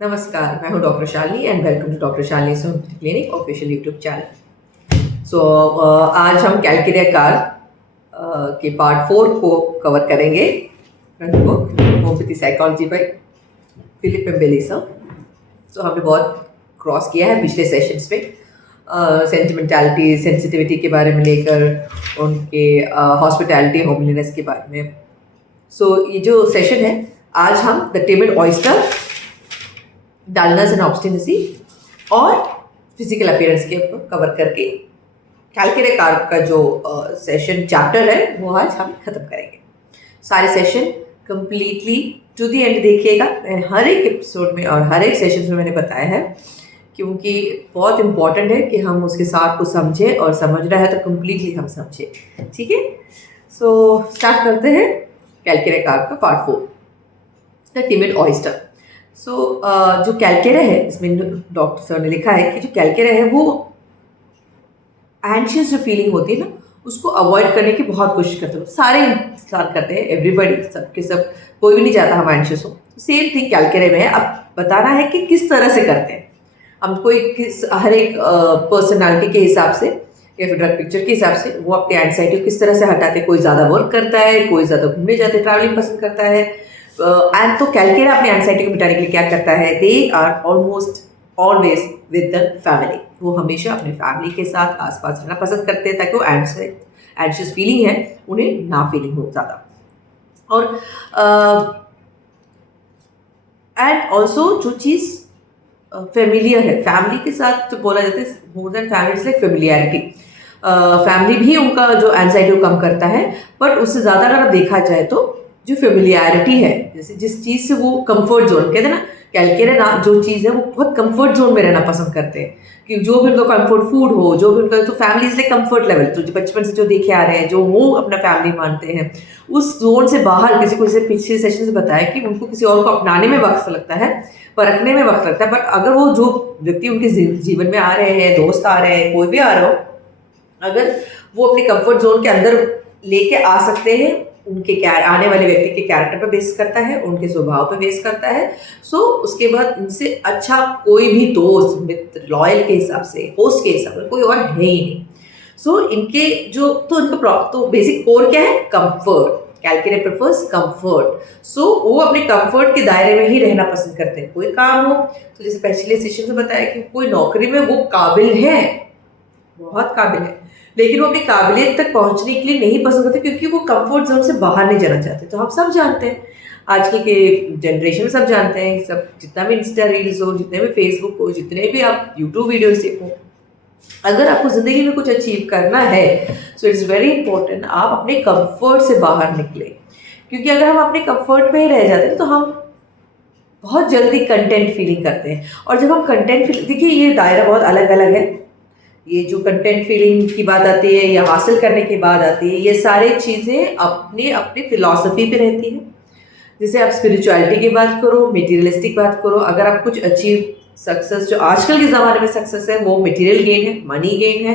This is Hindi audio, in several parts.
नमस्कार, मैं हूँ doctor Shalini and welcome to doctor Shalini homeopathy clinic official YouTube channel. So आज हम कैलकेरिया कार के पार्ट 4 को कवर करेंगे। Book homeopathy psychology by Philip एम्बेलिसा। सो हमने बहुत क्रॉस किया है पिछले सेशंस में, सेंटिमेंटलिटी सेंसिटिविटी के बारे में लेकर उनके हॉस्पिटैलिटी होमलीनेस के बारे में। सो ये जो सेशन है, आज हम the timid oyster, dullness and obstinacy और फिजिकल अपीयरेंस के ऊपर कवर करके कैलकेरिया कार का जो सेशन चैप्टर है वो आज हम खत्म करेंगे। सारे session completely to the end देखिएगा। हर एक एपिसोड में और हर एक सेशन में मैंने बताया है, क्योंकि बहुत इंपॉर्टेंट है कि हम उसके साथ को समझें और समझ रहा है तो कंप्लीटली हम समझें। ठीक है, सो स्टार्ट करते हैं कैलकेरिया कार का पार्ट 4, द टिमिड ऑयस्टर। सो जो कैलकेरिया है, इसमें डॉक्टर सर ने लिखा है कि जो कैलकेरिया है वो एंशियस जो फीलिंग होती है ना, उसको अवॉइड करने की बहुत कोशिश करते हैं। सारे इंसान करते हैं, एवरीबडी, सबके सब, कोई भी नहीं चाहता हम एंशियस हो। सेम थिंग कैलकेरिया में है। अब बताना है कि किस तरह से करते हैं हम। कोई हर एक पर्सनालिटी के हिसाब से या फिर ड्रग पिक्चर के हिसाब से वो अपनी एंजाइटी को किस तरह से हटाते हैं। कोई ज़्यादा वर्क करता है, कोई ज़्यादा घूमने जाते हैं, ट्रैवलिंग पसंद करता है। एंड तो कैलकेरिया अपनी एंजाइटी को मिटाने के लिए क्या करता है, they are almost always with the family. वो हमेशा अपने फैमिली के साथ आसपास रहना पसंद करते हैं, ताकि वो एंशियस फीलिंग है उन्हें ना फीलिंग हो ज़्यादा। और एंड ऑल्सो जो चीज़ फेमिलियर है, फैमिली के साथ जो बोला जाता है, more than family like familiarity. Family भी उनका जो एंजाइटी को कम करता है, बट उससे ज़्यादा अगर आप देखा जाए तो जो फेमिलियरिटी है, जैसे जिस चीज़ से वो कंफर्ट जोन कहते हैं ना, कैलकेरिया ना जो चीज़ है वो बहुत कंफर्ट जोन में रहना पसंद करते हैं। कि जो भी उनका कंफर्ट फूड हो, जो भी उनका, तो फैमिली इसलिए कंफर्ट लेवल, तो जो बचपन से जो देखे आ रहे हैं, जो वो अपना फैमिली मानते हैं, उस जोन से बाहर किसी को, जैसे पिछले सेशन से बताया कि उनको किसी और को अपनाने में वक्त लगता है, परखने में वक्त लगता है। बट अगर वो जो व्यक्ति उनके जीवन में आ रहे हैं, दोस्त आ रहे हैं, कोई भी आ रहा हो, अगर वो अपने कंफर्ट जोन के अंदर लेके आ सकते हैं, उनके आने वाले व्यक्ति के कैरेक्टर पर बेस करता है, उनके स्वभाव पर बेस करता है। सो उसके बाद उनसे अच्छा कोई भी दोस्त, मित्र, लॉयल के हिसाब से, होस्ट के हिसाब से कोई और है ही नहीं। सो इनके जो, तो इनका तो बेसिक कोर क्या है, comfort. Calcarea prefers comfort. So वो अपने कंफर्ट के दायरे में ही रहना पसंद करते हैं। कोई काम हो, तो जैसे पिछले सेशन में बताया कि कोई नौकरी में वो काबिल है, बहुत काबिल है, लेकिन वो अपनी काबिलियत तक पहुंचने के लिए नहीं पसंद करते, क्योंकि वो कंफर्ट जोन से बाहर नहीं जाना चाहते। तो हम सब जानते हैं, आजकल के जनरेशन में सब जानते हैं, सब जितना भी इंस्टा रील्स हो, जितने भी फेसबुक हो, जितने भी आप यूट्यूब वीडियोस देखो, अगर आपको ज़िंदगी में कुछ अचीव करना है, सो इट्स वेरी इंपॉर्टेंट आप अपने कंफर्ट से बाहर निकले। क्योंकि अगर हम अपने कंफर्ट में ही रह जाते हैं तो हम बहुत जल्दी कंटेंट फीलिंग करते हैं। और जब हम कंटेंट फीलिंग, देखिए ये दायरा बहुत अलग अलग है। ये जो कंटेंट फीलिंग की बात आती है या हासिल करने की बात आती है, ये सारी चीज़ें अपने अपने फिलॉसफी पे रहती है। जैसे आप स्पिरिचुअलिटी की बात करो, मटेरियलिस्टिक बात करो, अगर आप कुछ अचीव, सक्सेस, जो आजकल के ज़माने में सक्सेस है वो मटेरियल गेन है, मनी गेन है,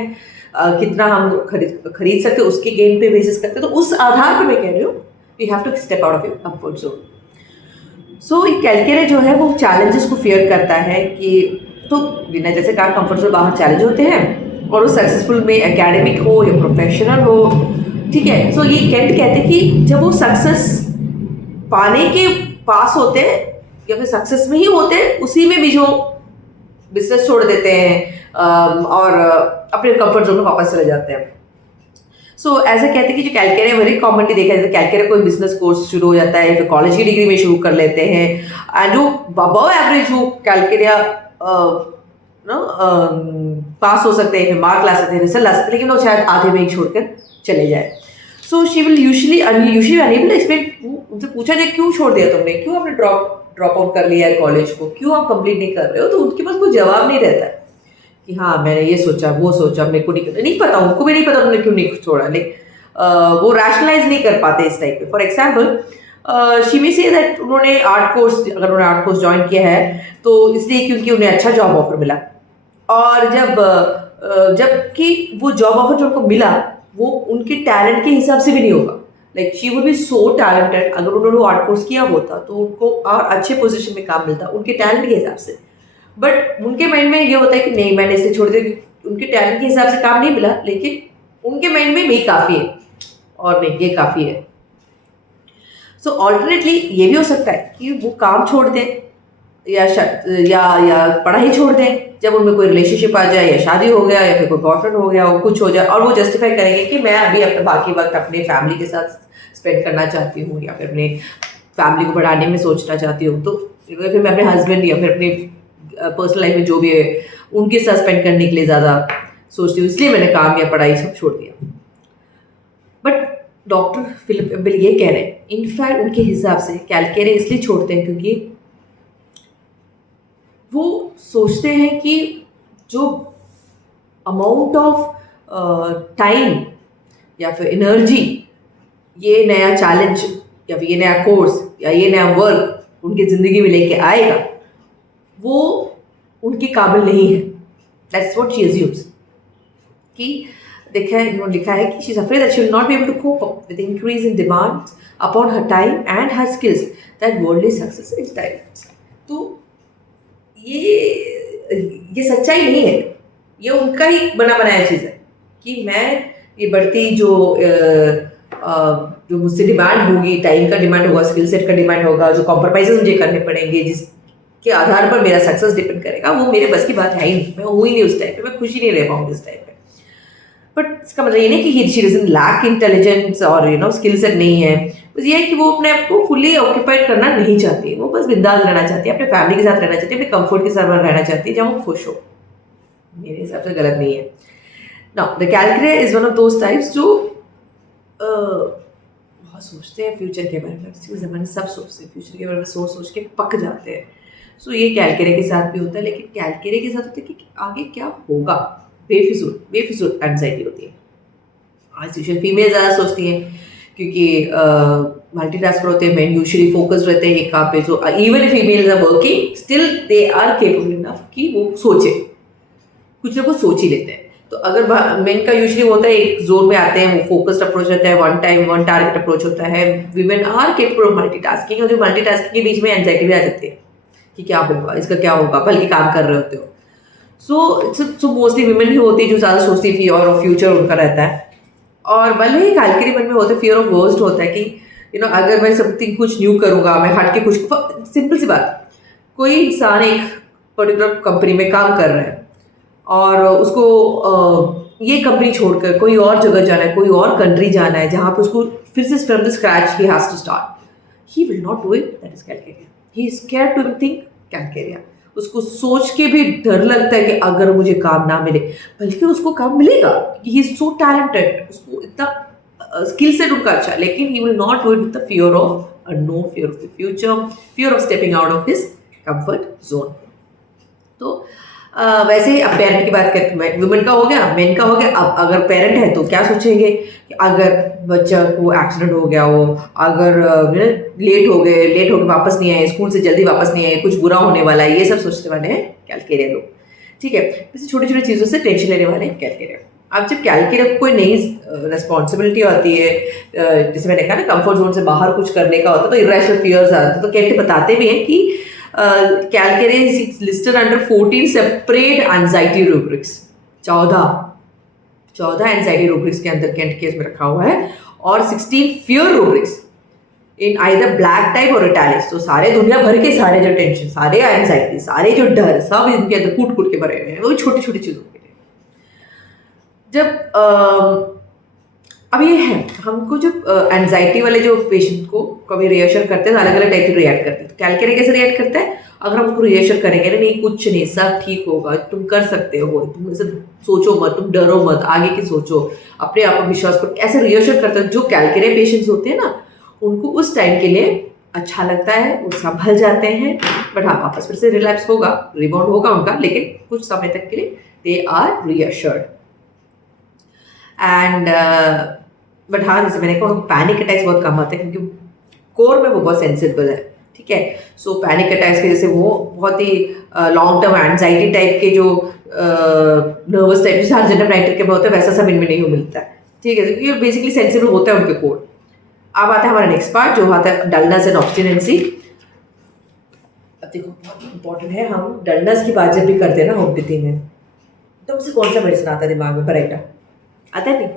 कितना हम खरीद सकते हैं उसके गेन पे बेसिस करते हैं। तो उस आधार पर मैं कह रही हूँ, you have to step out of your comfort zone. So ये कैलकेरिया जो है वो चैलेंजेस को फेयर करता है कि, तो बिना जैसे कहा कंफर्ट जोन बाहर चैलेंज होते हैं, और वो सक्सेसफुल में एकेडमिक हो या प्रोफेशनल हो, ठीक है। सो ये केंट कहते हैं कि जब वो सक्सेस पाने के पास होते हैं या फिर सक्सेस में ही होते हैं, उसी में भी जो बिजनेस छोड़ देते हैं और अपने कंफर्ट जोन में वापस चले जाते हैं। सो ऐसे कहते हैं कि जो कैलकेरिया वेरी कॉमनली देखा जाता है, कैलकेरिया कोई बिजनेस कोर्स शुरू हो जाता है, फिर कॉलेज की डिग्री में शुरू कर लेते हैं, एंड जो अबव एवरेज जो कैलकेरिया पास हो सकते हैं, फिर मार्क ला सकते हैं, रिजल्ट ला सकते हैं, लेकिन वो शायद आधे में ही छोड़कर चले जाए। So she will usually unable to explain. उनसे पूछा जाए क्यों छोड़ दिया तुमने, क्यों आपने ड्रॉप आउट कर लिया है कॉलेज को, क्यों आप कंप्लीट नहीं कर रहे हो, तो उनके पास कोई जवाब नहीं रहता है कि हाँ मैंने ये सोचा वो सोचा, मेरे को नहीं पता, उनको भी नहीं पता उन्होंने क्यों नहीं छोड़ा, लेकिन वो रैशनलाइज नहीं कर पाते इस टाइप पे। For example she may say that उन्होंने आर्ट कोर्स, अगर उन्होंने आर्ट कोर्स ज्वाइन किया है तो इसलिए क्योंकि उन्हें अच्छा जॉब ऑफर मिला, और जबकि वो जॉब ऑफर जो उनको मिला वो उनके टैलेंट के हिसाब से भी नहीं होगा। Like she would be so talented, अगर उन्होंने आर्ट कोर्स किया होता तो उनको और अच्छे पोजीशन में काम मिलता उनके टैलेंट के हिसाब से। बट उनके माइंड में ये होता है कि नहीं, मैंने इसे छोड़ दिया, उनके टैलेंट के हिसाब से काम नहीं मिला, लेकिन उनके माइंड में यही काफ़ी है और नहीं ये काफ़ी है। सो ऑल्टरनेटली ये भी हो सकता है कि वो काम छोड़ दें या पढ़ाई छोड़ दें जब उनमें कोई रिलेशनशिप आ जाए या शादी हो गया या फिर कोई बॉयफ्रेंड हो गया हो, कुछ हो जाए, और वो जस्टिफाई करेंगे कि मैं अभी अपने बाकी वक्त अपने फैमिली के साथ स्पेंड करना चाहती हूँ या फिर अपने फैमिली को बढ़ाने में सोचना चाहती हूँ, तो फिर मैं अपने हस्बैंड या फिर अपनी पर्सनल लाइफ में जो भी है उनके साथ स्पेंड करने के लिए ज़्यादा सोचती हूँ, इसलिए मैंने काम या पढ़ाई सब छोड़ दिया। बट डॉक्टर फिलिप एम्बल ये कह रहे हैं, इनफैक्ट उनके हिसाब से कैलकेरे इसलिए छोड़ते हैं क्योंकि वो सोचते हैं कि जो अमाउंट ऑफ टाइम या फिर एनर्जी ये नया चैलेंज या फिर ये नया कोर्स या ये नया वर्क उनकी ज़िंदगी में लेके आएगा, वो उनके काबिल नहीं है। दैट्स व्हाट शी अज्यूम्स कि देखा है, इन्होंने लिखा है कि she is afraid that she will not be able to cope up with increase in demands upon her time and her skills that worldly success is time. तो ये सच्चाई नहीं है, ये उनका ही बना बनाया चीज़ है कि मैं ये बढ़ती जो मुझसे डिमांड होगी, टाइम का डिमांड होगा, स्किल सेट का डिमांड होगा, जो कॉम्प्रोमाइजेस मुझे करने पड़ेंगे, जिसके आधार पर मेरा सक्सेस डिपेंड करेगा, वो मेरे बस की बात है ही नहीं। मैं हूँ ही नहीं उस टाइम पे, मैं खुशी नहीं ले पाऊंगी उस टाइम पे। बट इसका मतलब ये नहीं कि शी डजंट लैक इंटेलिजेंस और स्किल सेट नहीं है, बस ये है कि वो अपने आप को फुली ऑक्यूपाइड करना नहीं चाहती है। वो बस बिंदास रहना चाहती है, अपने फैमिली के साथ रहना चाहती है, अपने कंफर्ट के साथ रहना चाहती है, जहाँ वो खुश हो। मेरे हिसाब से गलत नहीं है। Now the calculator is one of those types जो बहुत सोचते हैं फ्यूचर के बारे में। इस ज़माने सब सोचते हैं फ्यूचर के बारे में, सोच सोच के पक जाते हैं। सो ये कैलकुलेटर के साथ भी होता है, लेकिन कैलकुलेटर के साथ होता है कि आगे क्या होगा, बेफिजूल एंजाइटी होती है। आज यूजुअल फीमेल ज़्यादा सोचती हैं क्योंकि मल्टीटास्कर होते हैं, मेन यूजुअली फोकस्ड रहते हैं एक काम पे। So even if females are working still they are capable enough कि वो सोचे, कुछ ना कुछ सोच ही लेते हैं। तो अगर मेन का यूजुअली होता है एक जोन में आते हैं, वो फोकस्ड अप्रोच होता है, वन टारगेट अप्रोच होता है। Women are capable of multitasking, और जो मल्टीटास्किंग के बीच में एंजाइटी भी आ जाती है कि क्या होगा, इसका क्या होगा, बल्कि काम कर रहे होते हो। सो मोस्टली वीमेन ही होती है जो ज़्यादा सोचती है, फियर ऑफ फ्यूचर उनका रहता है। और भले ही कैलकुलेटर मन में होता है फियर ऑफ वर्स्ट होता है कि अगर मैं समथिंग कुछ न्यू करूँगा, मैं हट के कुछ, सिंपल सी बात, कोई इंसान एक पर्टिकुलर कंपनी में काम कर रहा है और उसको ये कंपनी छोड़कर कोई और जगह जाना है, कोई और कंट्री जाना है जहाँ पे उसको फिर से फ्रॉम द स्क्रैच ही has to start, he will not do it. That is calculator. He is scared to think calculator. उसको सोच के भी डर लगता है कि अगर मुझे काम ना मिले, बल्कि उसको काम मिलेगा, ही इज सो टैलेंटेड, उसको इतना स्किल सेट उनका अच्छा, लेकिन he will not do it with the fear of no, fear of the future, fear of stepping out of his comfort zone. तो वैसे ही अब पेरेंट की बात करते हैं, वुमेन का हो गया, मेन का हो गया। अब अगर पेरेंट है तो क्या सोचेंगे कि अगर बच्चा को एक्सीडेंट हो गया हो, अगर लेट हो गए वापस नहीं आए, स्कूल से जल्दी वापस नहीं आए, कुछ बुरा होने वाला है, ये सब सोचने वाले हैं कैलकुलेटर लोग। ठीक है, वैसे छोटी छोटी चीज़ों से टेंशन लेने वाले हैं कैलकुलेटर। अब जब कैलकुलेटर को कोई नई रिस्पॉन्सिबिलिटी आती है, जैसे मैंने कहा ना कंफर्ट जोन से बाहर कुछ करने का होता है, तो इरेशनल फियर्स आते हैं। तो कैलकुलेटर बताते भी हैं कि calculator is listed under 14 separate anxiety rubrics. 14 anxiety rubrics के अंदर कैंट केस में रखा हुआ है, और 16 fear rubrics in either black type और इटैलिक्स। तो सारे दुनिया भर के सारे जो टेंशन, सारे एंजाइटी, सारे जो डर, सब इनके अंदर कूट कूट के भरे हुए हैं, वो छोटी छोटी चीज़ों के लिए। जब अब ये है, हमको जब एंजाइटी वाले जो पेशेंट को कभी रिएश्योर करते हैं तो अलग अलग टाइप से रिएक्ट करते हैं। तो कैलकुलेटर कैसे रिएक्ट करता है, अगर हम उसको रिएश्योर करेंगे ना, नहीं कुछ नहीं, सब ठीक होगा, तुम कर सकते हो, तुम ऐसे सोचो मत, तुम डरो मत, आगे की सोचो, अपने आप पर विश्वास करो, ऐसे रिएश्योर करते हैं। जो कैलकुलेटर पेशेंट्स होते हैं ना, उनको उस टाइम के लिए अच्छा लगता है, वो संभल जाते हैं। बट हाँ, वापस फिर से रिलैप्स होगा, रिबाउंड होगा उनका, लेकिन कुछ समय तक के लिए दे आर रिएश्योर्ड। एंड बट हाँ, जैसे मैंने कहा, उनको पैनिक अटैक्स बहुत कम आते हैं क्योंकि कोर में वो बहुत सेंसिबल है। ठीक है, सो पैनिक अटैक्स की जैसे वो बहुत ही लॉन्ग टर्म एंजाइटी टाइप के जो नर्वस टाइप जैसे हर जनरल राइटर के में होता है, वैसा सब इनमें नहीं मिलता है। ठीक है, क्योंकि बेसिकली सेंसिबल होता है उनके कोर। अब आता है हमारा नेक्स्ट पार्ट जो आता है डलनेस एंड ऑब्स्टिनेंसी। अब देखो बहुत इंपॉर्टेंट है, हम डलनेस की बात जब भी करते हैं ना होम्योपैथी में, तो उससे कौन सा मेडिसिन आता है दिमाग में? बराइटा आता है नहीं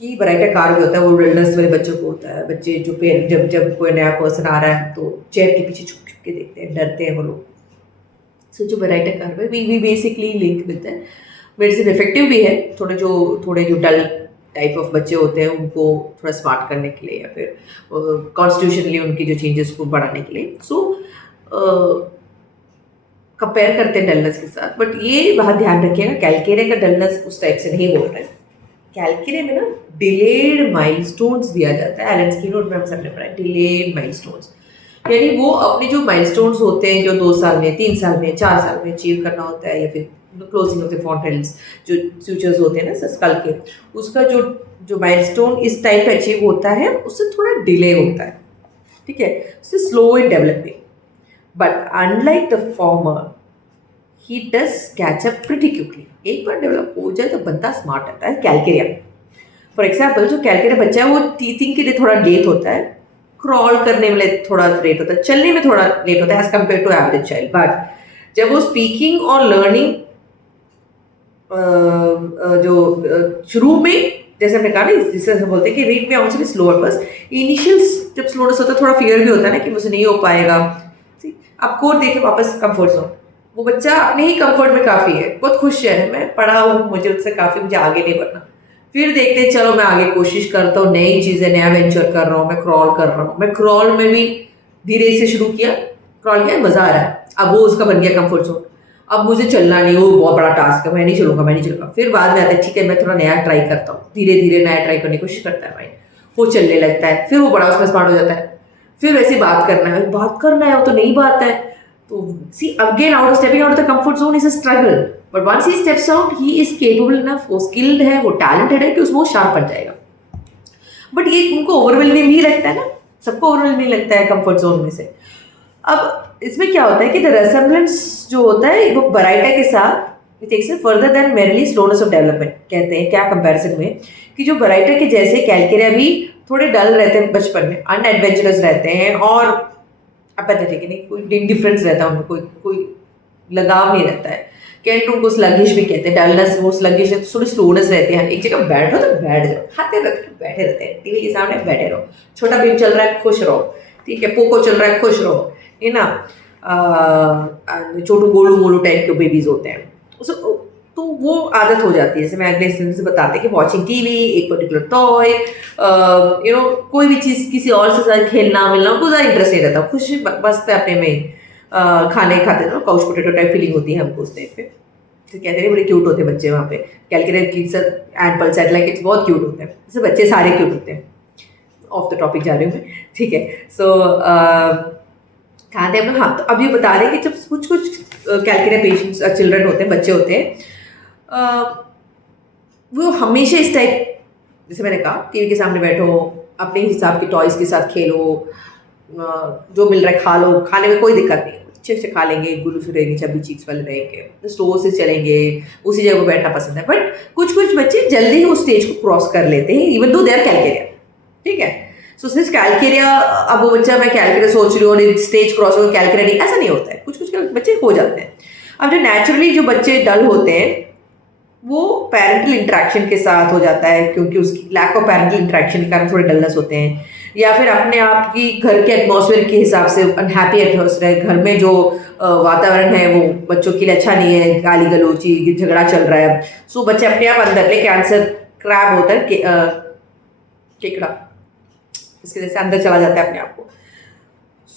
कि बराइटा कार भी होता है, वो डलनेस वाले बच्चों को होता है। बच्चे जो पेरेंट जब जब कोई नया पर्सन आ रहा है तो चेयर के पीछे छुप छुप के देखते हैं, डरते हैं वो लोग। सो जो बराइटा कार है वी बेसिकली लिंक विद है मेडिसिन, इफेक्टिव भी है थोड़े जो डल टाइप ऑफ बच्चे होते हैं उनको थोड़ा स्मार्ट करने के लिए, या फिर कॉन्स्टिट्यूशनली उनकी जो चेंजेस को बढ़ाने के लिए। सो कंपेयर करते हैं डलनेस के साथ, बट ये बहुत ध्यान रखिएगा कैलकेरिया का डलनेस उस टाइप से नहीं बोल रहे हैं। कैलकेरिया में ना डिलेड माइलस्टोन्स दिया जाता है, एलन स्कीनर में हम सबने पढ़ा है डिलेड माइलस्टोन्स, यानी वो अपने जो माइलस्टोन्स होते हैं जो 2 साल में 3 साल में 4 साल में अचीव करना होता है, या फिर क्लोजिंग ऑफ द फॉन्टेल्स जो फ्यूचर्स होते हैं ना स्कल के, उसका जो माइलस्टोन इस टाइम पे अचीव होता है उससे थोड़ा डिले होता है, ठीक है, उससे slow in developing. But unlike the former he does catch up pretty quickly, एक बार डेवलप हो जाए तो बंदा स्मार्ट रहता है। कैलकेरिया फॉर एग्जाम्पल, जो कैलकेरिया बच्चा है वो टीचिंग के लिए थोड़ा लेट होता है, क्रॉल करने में थोड़ा लेट होता है, चलने में थोड़ा लेट होता है as compare to average child. But जब वो स्पीकिंग और लर्निंग जो शुरू में जैसे हमने कहा ना, जिसे हम बोलते हैं कि रीड में ऑल्सो स्लोअर फर्स्ट, इनिशियल जब स्लोनेस होता है थोड़ा फियर भी होता है ना कि मुझे नहीं हो पाएगा। अब कोड देखे वापस कंफर्ट जोन, वो बच्चा अपने ही कंफर्ट में काफ़ी है, बहुत खुश है, मैं पढ़ा हूँ, मुझे उससे काफ़ी, मुझे आगे नहीं बढ़ना। फिर देखते हैं चलो मैं आगे कोशिश करता हूँ, नई चीज़ें, नया वेंचर कर रहा हूँ, मैं क्रॉल कर रहा हूँ। मैं क्रॉल में भी धीरे से शुरू किया, क्रॉल किया, मज़ा आ रहा है, अब वो उसका बन गया कंफर्ट जोन। अब मुझे चलना नहीं, वो बहुत बड़ा टास्क है, मैं नहीं चलूंगा। फिर बाद में आता है ठीक है मैं थोड़ा नया ट्राई करता हूँ, धीरे धीरे नया ट्राई करने की कोशिश करता है माइंड, वो चलने लगता है, फिर वो बड़ा उसमें स्मार्ट हो जाता है। फिर वैसे बात करना है वो तो नई बात है, तो see again stepping out of the comfort zone is a struggle, but once he steps out he is capable enough, वो skilled है, वो talented है कि उसमें वो शार्प बन जाएगा। बट ये उनको ओवरवेलमिंग नहीं लगता है ना, सबको ओवरवेलमिंग लगता है कंफर्ट जोन में से। अब इसमें क्या होता है कि द रेसेम्बलेंस जो होता है वो बराइटा के साथ it takes it further than merely slowness of development, कहते हैं क्या कंपैरिजन में कि जो बराइटा के जैसे कैलकेरिया भी थोड़े डल रहते हैं बचपन में, अनएडवेंचरस रहते हैं और अपेथेटिक, नहीं कोई डिफरेंस रहता है उनको, कोई लगाव नहीं रहता है। कैंट उनको स्लगिश भी कहते हैं, डलनेस वो स्लगिश है, थोड़ी स्लोनेस रहती है, एक जगह बैठो तो बैठ जाओ, खाते रहते बैठे रहते हैं, टीवी के सामने बैठे रहो, छोटा भीम चल रहा है खुश रहो, ठीक है, पोको चल रहा है खुश रहो, है ना, छोटू गोलू मोलू टाइप के बेबीज होते हैं। तो वो आदत हो जाती है, जैसे मैं अगले सीजन से बताते हैं कि वॉचिंग टीवी, एक पर्टिकुलर टॉय, कोई भी चीज़ किसी और से साथ खेलना मिलना उनको ज़्यादा इंटरेस्ट नहीं रहता, खुश मस्त है अपने में, खाने खाते ना काउच पोटेटो टाइप फीलिंग होती है हमको उस टाइप पे। तो कहते हैं बड़े क्यूट होते हैं बच्चे वहाँ पे, calculate kids and pulse at like it's बहुत क्यूट होते हैं, जैसे बच्चे सारे क्यूट होते हैं। ऑफ द टॉपिक जा रही हूँ मैं, ठीक है। सो खाते हैं, हाँ, तो अब ये बता रहे हैं कि जब कुछ कैलकुलेट पेशेंट्स चिल्ड्रन होते हैं, बच्चे होते हैं, वो हमेशा इस टाइप, जैसे मैंने कहा टीवी के सामने बैठो, अपने हिसाब के टॉयज़ के साथ खेलो, जो मिल रहा है खा लो, खाने में कोई दिक्कत नहीं, अच्छे से खा लेंगे, गुलू से रहेंगे, चबी चीक्स वाले रहेंगे, स्लो से चलेंगे, उसी जगह पर बैठना पसंद है। बट कुछ बच्चे जल्दी ही उस स्टेज को क्रॉस कर लेते हैं, even though they are Calcarea, ठीक है। सो सिर्फ कैलकेरिया, अब वो बच्चा मैं कैलकेरिया सोच रही हूँ और स्टेज क्रॉस हो कैलकेरिया नहीं, ऐसा नहीं होता है, कुछ बच्चे हो जाते हैं। अब जो नेचुरली जो बच्चे डल होते हैं वो पेरेंटल इंटरेक्शन के साथ हो जाता है, क्योंकि उसकी लैक ऑफ पेरेंटल इंटरेक्शन के कारण थोड़े डलनेस होते हैं, या फिर अपने आप की घर के एटमॉस्फेयर के हिसाब से अनहैप्पी एटमॉस्फेयर, घर में जो वातावरण है वो बच्चों के लिए अच्छा नहीं है, गाली गलोची झगड़ा चल रहा है, सो बच्चे अपने आप अंदर ले कैंसर क्रैब होता है केकड़ा, इसके जैसे अंदर चला जाता है अपने आप को।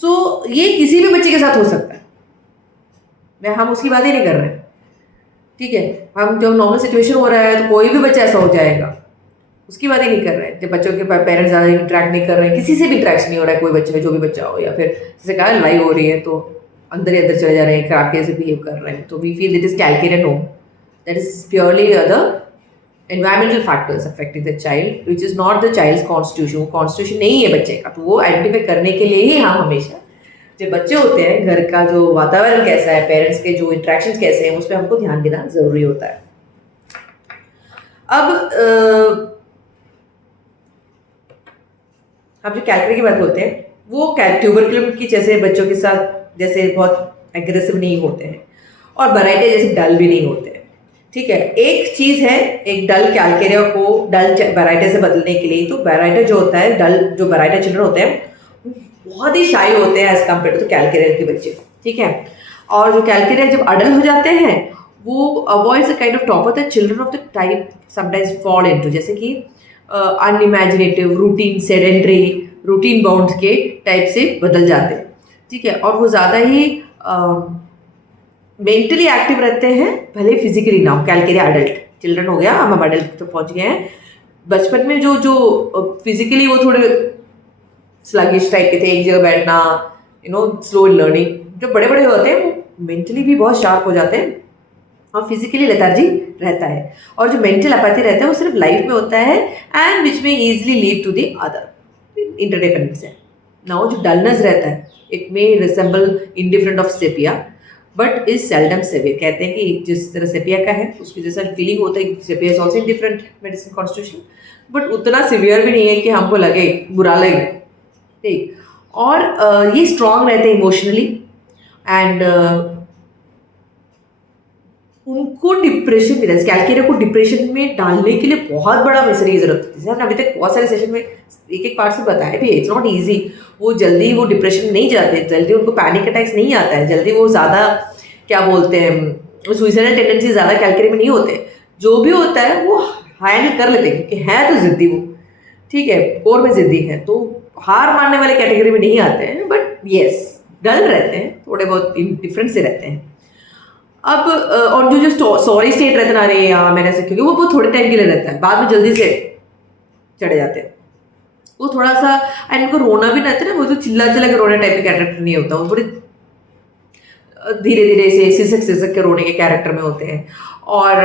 सो ये किसी भी बच्चे के साथ हो सकता है, हम उसकी बात ही नहीं कर रहे हैं, ठीक है। हम जब नॉर्मल सिचुएशन हो रहा है तो कोई भी बच्चा ऐसा हो जाएगा, उसकी बात ही नहीं कर रहे हैं। जब बच्चों के पेरेंट्स ज़्यादा इंटरेक्ट नहीं कर रहे हैं, किसी से भी इंटरेक्शन नहीं हो रहा है, कोई बच्चे जो भी बच्चा हो, या फिर जैसे कहा लड़ाई हो रही है तो अंदर ही अंदर चले जा रहे हैं, खराब कैसे बिहेव कर रहे हैं, तो we feel it is calculated home, that is purely other environmental factors affecting the child, which is not the child's constitution, वो कॉन्स्टिट्यूशन नहीं है बच्चे का। तो वो आइडेंटिफाई करने के लिए ही हम हमेशा जब बच्चे होते हैं, घर का जो वातावरण कैसा है, पेरेंट्स के जो इंटरेक्शंस कैसे हैं, उस पर हमको ध्यान देना ज़रूरी होता है। अब हम जो कैलकरी की बात बोलते हैं वो ट्यूबरक्युलम की जैसे बच्चों के साथ जैसे बहुत एग्रेसिव नहीं होते हैं, और बराइटे जैसे डल भी नहीं होते हैं। ठीक है, एक चीज है, एक डल कैलकेरिया को डल बराइटे से बदलने के लिए, तो बराइटा जो होता है, डल जो बराइटा चिल्ड्रन होते हैं वो बहुत ही शाई होते हैं एज कम्पेयर टू कैलकेरिया के बच्चे। ठीक है, और जो कैलकेरिया जब अडल्ट हो जाते हैं वो avoids the kind of topper the children of the type sometimes fall into, जैसे कि unimaginative, routine, sedentary, routine bound के टाइप से बदल जाते हैं। ठीक है, और वो ज़्यादा ही मेंटली एक्टिव रहते हैं, भले फिजिकली ना हो। कैलकेरिया अडल्ट चिल्ड्रन हो गया, हम अडल्ट तो पहुंच गए हैं। बचपन में जो जो फिजिकली वो थोड़े स्लगिश टाइप के थे, एक जगह बैठना, स्लो लर्निंग, जो बड़े बड़े होते हैं वो मेंटली भी बहुत शार्प हो जाते हैं और फिजिकली लेथार्जी रहता है। और जो मेंटल अपैथी रहता है वो सिर्फ लाइफ में होता है and which may easily lead to the other interdependence है। नाउ जो डलनेस रहता है it may resemble indifferent of sepia but is seldom severe. कहते हैं कि जिस तरह सेपिया का है उसकी जैसा फीलिंग होता है, sepia is also different medicine constitution, but उतना सिवियर भी नहीं है कि हमको लगे बुरा लगे। ठीक, और ये स्ट्रांग रहते हैं इमोशनली एंड उनको डिप्रेशन में, कैलकेरिया को डिप्रेशन में डालने के लिए बहुत बड़ा मिसरी की जरूरत होती है। जैसे हमने अभी तक बहुत सारे सेशन में एक एक पार्ट से बताया भी, इट्स नॉट ईजी। वो जल्दी वो डिप्रेशन नहीं जाते, जल्दी उनको पैनिक अटैक्स नहीं आता है, जल्दी वो ज़्यादा क्या बोलते हैं सुइसाइडल टेंडेंसी ज़्यादा कैलकेरिया में नहीं होते। जो भी होता है वो हैंडल कर लेते हैं क्योंकि है तो जिद्दी वो। ठीक है, कोर में जिद्दी है तो हार मानने वाले कैटेगरी में नहीं आते हैं, बट येस डल रहते हैं, थोड़े बहुत डिफरेंट से रहते हैं। अब और जो सॉरी स्टेट रहता है ना, अरे यार मैंने ऐसे क्योंकि वो बहुत थोड़े टाइम के लिए रहता है, बाद में जल्दी से चढ़े जाते हैं। वो थोड़ा सा एंड उनको रोना भी नहीं आता ना, वो जो चिल्ला चिल्ला के रोने टाइप के कैरेक्टर नहीं होता, वो बड़े धीरे धीरे से सिसक सिसक के रोने के कैरेक्टर में होते हैं। और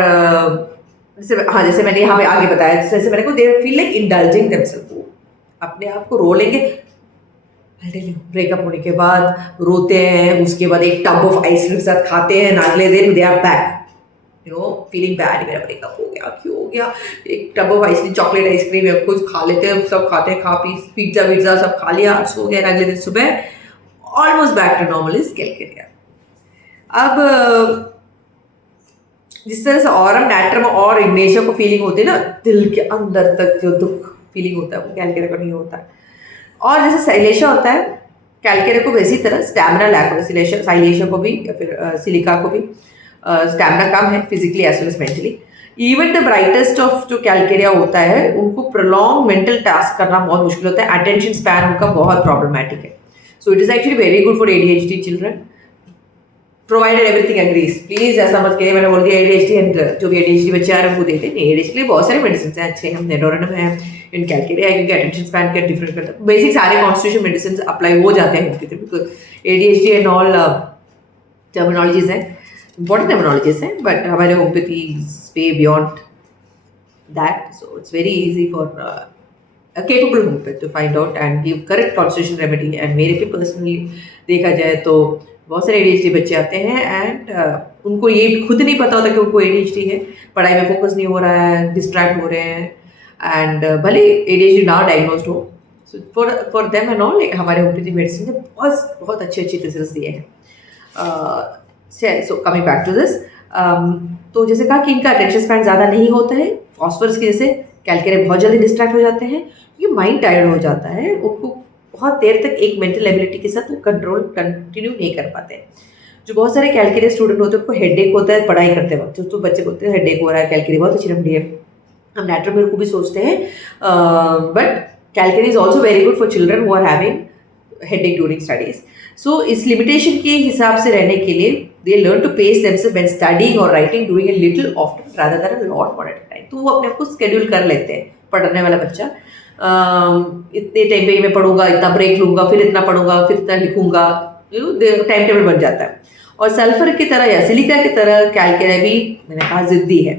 जैसे मैंने यहाँ पे आगे बताया, जैसे मैंने को they feel like indulging themselves, वो अपने आप को रो लेंगे। ब्रेकअप होने के बाद रोते हैं, उसके बाद एक टब ऑफ आइसक्रीम साथ खाते हैं, अगले दिन they are back feeling bad, मेरा ब्रेकअप हो गया, क्यों हो गया। एक tub of ice cream, chocolate ice cream है, कुछ खा लेते हैं, सब खाते हैं, खा पी पिज्जा विज्जा सब खा लिया, सो गया, अगले दिन सुबह almost back to normal is calcarea. अब जिस तरह से ऑरम नैट्रम और इग्नेशिया को फीलिंग होती है ना, दिल के अंदर तक जो दुख फीलिंग होता है वो कैलकेरिया को नहीं होता है। और जैसे साइलेशिया होता है कैलकेरिया को, वैसी तरह स्टैमिना लैक होता है साइलेशिया को भी, या फिर सिलिका को भी स्टैमिना कम है physically as well as mentally. Even the brightest of जो कैलकेरिया होता है उनको प्रोलॉन्ग मेंटल टास्क करना बहुत मुश्किल होता है, अटेंशन स्पैन उनका बहुत प्रॉब्लमेटिक है। So it is actually very good for ADHD children provided everything agrees. Please ऐसा मत कहिए मैंने बोल दिया ADHD एंड जो भी ADHD बच्चे आ रहे हैं उनको देते हैं। ADHD के लिए बहुत सारे मेडिसिन हैं अच्छे, हम नेडोरनम है, इन कैलकेरिया है, क्योंकि अटेंशन स्पैन का डिफरेंट करता है। बेसिक सारे कॉन्स्टिट्यूशन मेडिसिन अप्लाई हो जाते हैं उनके, because ADHD and all terminologies हैं, इंपॉर्टेंट टर्मिनोलॉजीज हैं, बट हमारे homeopathy is way beyond that. So it's very easy for a capable homeopath to find out and give correct constitution remedy। and मेरे पे पर्सनली देखा जाए तो बहुत सारे ADHD बच्चे आते हैं एंड उनको ये खुद नहीं पता होता कि उनको ADHD है, पढ़ाई में फोकस नहीं हो रहा है, डिस्ट्रैक्ट हो रहे हैं, एंड भले ADHD ना डायग्नोस्ड हो, so for them and all हमारे होम्योपैथी मेडिसिन ने बहुत बहुत अच्छे रिजल्ट्स दिए हैं। So coming back to this, तो जैसे कहा कि इनका अटेंशन स्पैन ज़्यादा नहीं होता है, फॉस्फोरस की जैसे कैलकेरिया बहुत जल्दी डिस्ट्रैक्ट हो जाते हैं क्योंकि माइंड टायर्ड हो जाता है, उनको बहुत देर तक एक मेंटल एबिलिटी के साथ वो कंट्रोल कंटिन्यू नहीं कर पाते। जो बहुत सारे कैलकेरिया स्टूडेंट होते हैं उनको हेडेक होता है पढ़ाई करते वक्त, तो बच्चे बोलते हैं हेडेक हो रहा है, कैलकेरिया बहुत अच्छी रेमेडी है, हम नैट्रोमेर को भी सोचते हैं, but calcarea is also very good for children who are having headache during studies. So इस लिमिटेशन के हिसाब से रहने के लिए they learn to pace themselves when studying और writing doing a little often rather than a lot more at a time. तो वो अपने आप को स्केड्यूल कर लेते हैं, पढ़ने वाला बच्चा इतने टाइम पे मैं पढ़ूंगा, इतना ब्रेक लूंगा, फिर इतना पढ़ूंगा, फिर इतना लिखूंगा, टाइम टेबल बन जाता है। और सल्फर की तरह या सिलिका की तरह कैलकेरिया भी मैंने कहा जिद्दी है,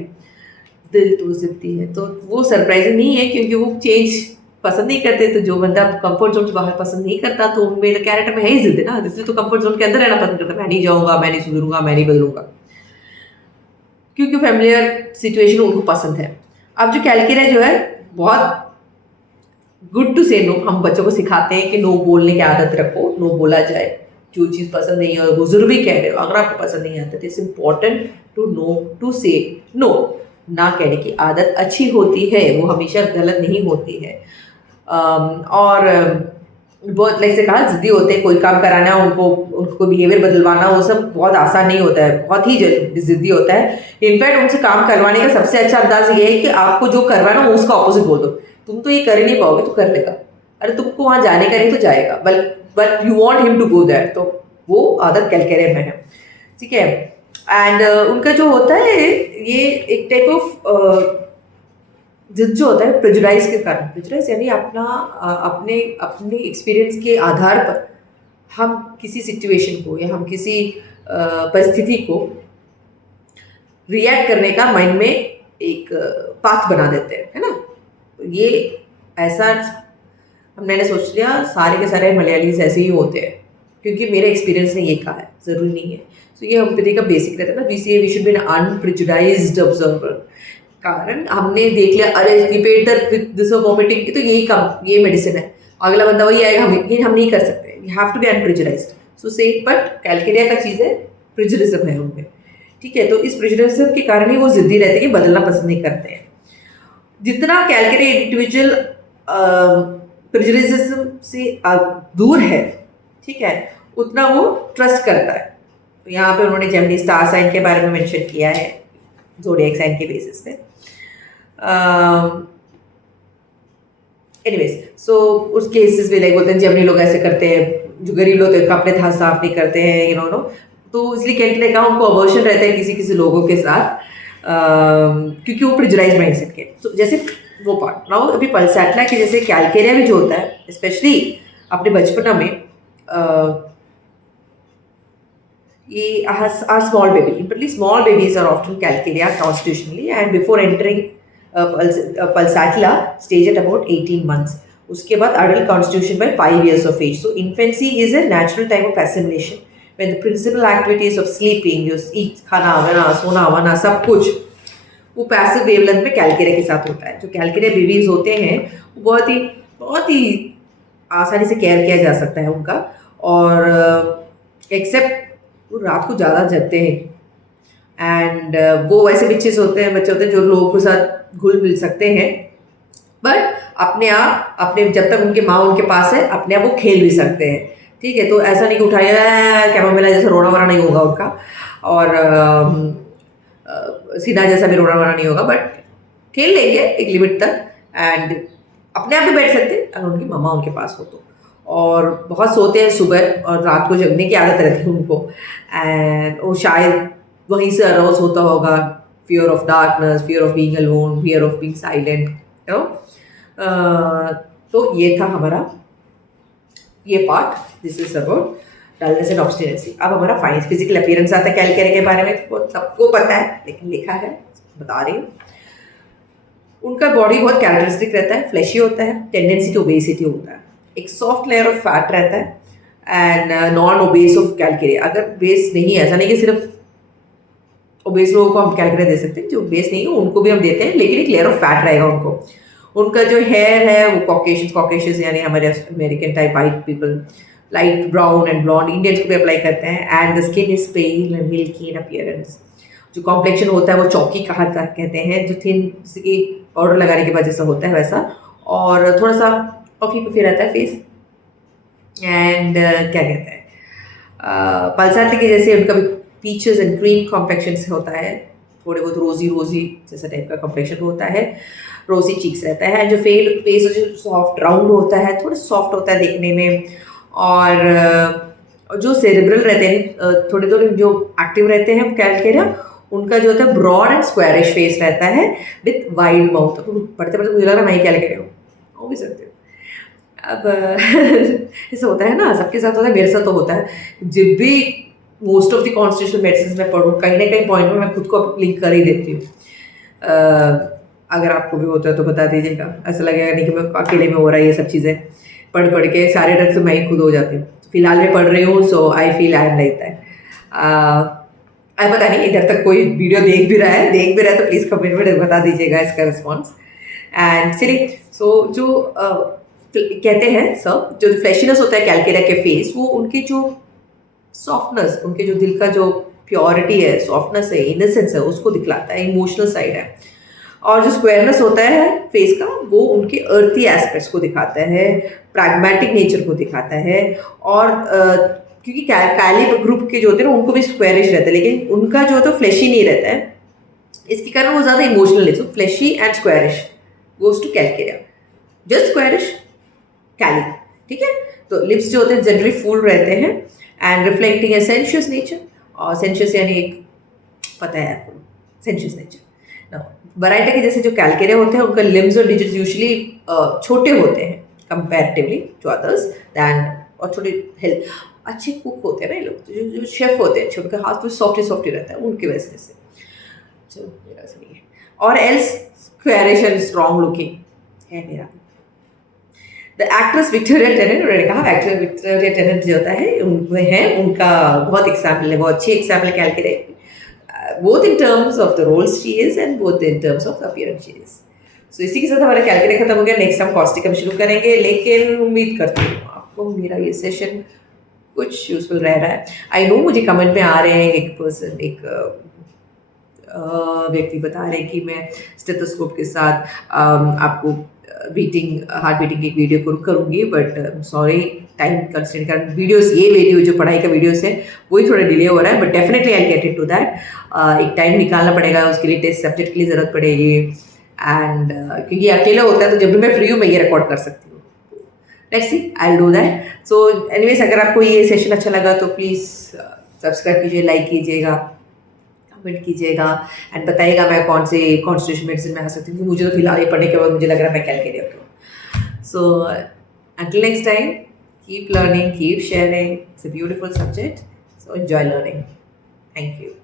दिल तो जिद्दी है, तो वो सरप्राइजिंग नहीं है क्योंकि वो चेंज पसंद नहीं करते। तो जो बंदा कंफर्ट जोन से बाहर पसंद नहीं करता तो मेरे कैरेक्टर में है ही जिद ना, इसलिए तो कंफर्ट जोन के अंदर रहना पसंद करता, मैं नहीं जाऊंगा, मैं नहीं सुधरूंगा, मैं नहीं बदलूंगा, क्योंकि फैमिलियर सिचुएशन उनको पसंद है। अब जो कैलकेरिया जो है बहुत गुड टू से नो। हम बच्चों को सिखाते हैं कि नो बोलने की आदत रखो, नो बोला जाए। जो चीज़ पसंद नहीं है, बुजुर्ग भी कह रहे हो, अगर आपको पसंद नहीं आता तो it's important to know, to say no. ना कहने की आदत अच्छी होती है, वो हमेशा गलत नहीं होती है। और बहुत लाइक से कहा जिद्दी होते हैं, कोई काम कराना उनको, उनको बिहेवियर बदलवाना वो सब बहुत आसान नहीं होता है, बहुत ही जिद्दी होता है। इनफैक्ट उनसे काम करवाने का सबसे अच्छा अंदाज ये है कि आपको जो करवाना हो उसका ऑपोजिट बोल दो। तुम तो ये कर ही नहीं पाओगे तो कर लेगा, अरे तुमको वहाँ जाने का नहीं तो जाएगा, but you want him to go that. तो वो आदत कैलकेरिया में है, ठीक है। एंड उनका जो होता है ये एक टाइप ऑफ जिद जो होता है प्रेजुडाइज के कारण, प्रेजुडाइज यानी अपने अपने एक्सपीरियंस के आधार पर हम किसी सिचुएशन को या हम किसी परिस्थिति को रिएक्ट करने का माइंड में एक पाथ बना देते हैं, है ना। तो ये ऐसा मैंने सोच लिया सारे के सारे मलयालीज ऐसे ही होते हैं, क्योंकि मेरे एक्सपीरियंस ने ये कहा है, ज़रूरी नहीं है। तो ये होम्योपैथी का बेसिक रहता है ना, we should be an unprejudiced observer. कारण हमने देख लिया, अरे रिपीट विद दिस वॉमिटिंग की तो यही काम, ये मेडिसिन है, अगला बंदा वही आएगा, हम नहीं कर सकते। You have to be unprejudiced. So से बट कैलकेरिया का चीज़ है, प्रेजुडिज्म है उनमें, ठीक है। तो इस प्रेजुडिज्म के कारण ही वो जिद्दी रहते हैं, बदलना पसंद नहीं करते हैं। जितना कैलकेरिया इंडिविजुअल प्रेजुडिज्म से दूर है, ठीक है, उतना वो ट्रस्ट करता है। तो यहाँ पे उन्होंने जेमिनी स्टार साइन के बारे में मेंशन किया है, ज़ोडिएक साइन के बेसिस पे। एनीवेज, सो उस केसेस में लाइक बोलते हैं जेमिनी लोग ऐसे करते हैं, जो गरीब लोग तो अपने हाथ साफ नहीं करते हैं, यू नो। तो इसलिए कैंट ने कहा उनको अवर्शन रहता है किसी किसी लोगों के साथ, क्योंकि वो प्रेजुडाइज माइंडसेट के। तो जैसे वो पार्ट ना, अभी पल्सैटला के जैसे कैलकेरिया भी जो होता है, स्पेशली अपने बचपना में, ये are small baby, simply small babies are often calcarea constitutionally and before entering pulsatilla stage at about 18 months। उसके बाद adult constitution by 5 years of age। So infancy is a natural time of assimilation when the principal activities of sleeping, जो eat, खाना वाना, सोना वाना, सब कुछ वो पैसिव वेवलेंथ में कैलकेरिया के साथ होता है। जो कैलकेरिया बेबीज होते हैं वो बहुत ही आसानी से केयर किया जा सकता है उनका, और एक्सेप्ट वो रात को ज़्यादा जगते हैं। एंड वो वैसे बच्चे होते हैं जो लोगों के साथ घुल मिल सकते हैं, बट अपने जब तक उनके माँ उनके पास है, अपने आप वो खेल भी सकते हैं, ठीक है। तो ऐसा नहीं कि उठाया कैमोमिला जैसा रोना वरा नहीं होगा उनका, और सीधा जैसा भी रोना वरा नहीं होगा, बट खेल लेंगे एक लिमिट तक, एंड अपने आप भी बैठ सकते हैं अगर उनकी मम्मा उनके पास हो तो। और बहुत सोते हैं सुबह, और रात को जगने की आदत रहती है उनको, एंड वो शायद वहीं से अराउज होता होगा, fear of darkness, fear of being alone, fear of being silent, you know. तो ये था हमारा ये part, this is about dullness and obstinacy. अब हमारा फिजिकल अपीयरेंस आता है कैलकेरिया के बारे में, वो सबको पता है लेकिन लिखा है, बता रही हूँ। उनका बॉडी बहुत कैरेक्टरिस्टिक रहता है, फ्लैशी होता है, टेंडेंसी टू ओबेसिटी होता है, एक सॉफ्ट लेयर ऑफ फैट रहता है, and non obese of calcarea. अगर बेस नहीं है, ऐसा नहीं कि सिर्फ ओबेस लोगों को हम कैलकेरिया दे सकते हैं, जो बेस नहीं है उनको भी हम देते हैं, लेकिन एक लेयर ऑफ फैट रहेगा उनको। उनका जो हेयर है वो कॉकेशियस यानी हमारे American type white people, light brown and blonde Indians को भी अप्लाई करते हैं। And the skin is pale and milky in appearance. जो कॉम्प्लेक्शन होता है वो चौकी कहते हैं, जो थिन, जैसे कि पाउडर लगाने के बाद जैसा होता है वैसा, और थोड़ा सा पफी रहता है फेस। एंड क्या कहते हैं, पल्सैटला के जैसे उनका भी पीचेस एंड क्रीम कॉम्प्लेक्शन होता है, थोड़े बहुत रोजी जैसा टाइप का कॉम्प्लेक्शन होता है, रोसी चीक्स रहता है। जो फेस जो सॉफ्ट राउंड होता है, थोड़ा सॉफ्ट होता है देखने में, और जो सेरेब्रल रहते हैं, थोड़े जो एक्टिव रहते हैं कैलकेरिया, उनका जो होता है ब्रॉड एंड स्क्वायरिश फेस रहता है विथ वाइड माउथ। पढ़ते पढ़ते मुझे लगा मैं ही कैलकेरिया हो भी सकते हो। अब ऐसा होता है ना, सबके साथ होता है, मेरे साथ तो होता है। जब भी most of the constitutional medicine में पढ़ूँ, कहीं ना कहीं पॉइंट में मैं खुद को लिंक कर ही देती हूँ। अगर आपको भी होता है तो बता दीजिएगा, ऐसा लगेगा नहीं कि मैं अकेले में हो रहा है ये सब चीज़ें, पढ़ के सारे ड्रग्स तो मैं ही खुद हो जाती हूँ। फिलहाल मैं पढ़ रही हूँ, so I feel I am like that. पता नहीं इधर तक कोई वीडियो देख भी रहा है तो प्लीज़ कमेंट में बता दीजिएगा इसका रिस्पॉन्स। एंड चलिए, सो जो कहते हैं सब जो फ्लैशीनेस होता है कैलकेरिया के फेस, वो उनके जो सॉफ्टनेस, उनके जो दिल का जो प्योरिटी है, सॉफ्टनेस है, इनोसेंस है, उसको दिखलाता है, इमोशनल साइड है। और जो स्क्वायरनेस होता है फेस का, वो उनके अर्थी एस्पेक्ट्स को दिखाता है, प्रैग्मेटिक नेचर को दिखाता है। और क्योंकि कैली ग्रुप के जो होते हैं ना, उनको भी स्क्वायरिश रहता है, लेकिन उनका जो होता है फ्लैशी नहीं रहता है, इसके कारण वो ज़्यादा इमोशनल है। So flashy and squarish goes to calcarea, just squarish kali, ठीक है। तो लिप्स जो होते हैं जनरली फुल रहते हैं and reflecting A sensuous nature, और सेंशुअस यानी एक, पता है आपको, सेंशुअस नेचर। बराइटा के जैसे जो कैलकेरिया होते हैं, उनका लिम्स और डिजिट्स यूजुअली छोटे होते हैं कंपैरेटिवली टू अदर्स दैन, और थोड़े हेल्थ अच्छे कुक होते हैं ना ये लोग, तो जो शेफ होते हैं, उनका हाथ तो सॉफ्टी सॉफ्टी रहता है, उनकी वजह से। चलो मेरा सुनिए। और else squarish and strong looking है मेरा। द एक्ट्रेस विक्टोरिया टेनेंट, उन्होंने कहा एक्ट्रेस विक्टोरिया टेनेंट जो होता है उनका बहुत एग्जाम्पल है, बहुत अच्छी एग्जाम्पल है Calcarea, both in terms of the roles she is and both in terms of the appearance she is. So इसी के साथ हमारा कैलकेरिया खत्म हो गया। नेक्स्ट हम कॉस्टिक हम शुरू करेंगे, लेकिन उम्मीद करती हूँ आपको मेरा ये सेशन कुछ यूजफुल रह रहा है। आई नो मुझे कमेंट में आ रहे हैं, एक व्यक्ति बता रहे हैं कि मैं स्टेथोस्कोप के साथ आपको हार्ट बीटिंग की एक वीडियो को करूँगी, बट सॉरी टाइम कंस्ट्रेंट कारण ये वीडियो जो पढ़ाई का वीडियोस है वही थोड़ा डिले हो रहा है, but definitely I get it to that. एक टाइम निकालना पड़ेगा उसके लिए, टेस्ट सब्जेक्ट के लिए ज़रूरत पड़ेगी, एंड क्योंकि अकेला होता है तो जब भी मैं फ्री हूँ मैं ये रिकॉर्ड कर सकती हूँ। Let's see, I will do that. So anyways, अगर आपको ये सेशन अच्छा लगा तो प्लीज़ सब्सक्राइब कीजिए, लाइक कीजिएगा, कमेंट कीजिएगा एंड बताइएगा मैं कौन से कॉन्स्टिट्यूशन मेडिसिन में आ सकती हूँ। मुझे तो फिलहाल ये पढ़ने के बाद मुझे लग रहा है मैं कैलकेरिया हूँ। सो until next time, keep learning, keep sharing. It's a beautiful subject, so enjoy learning. Thank you.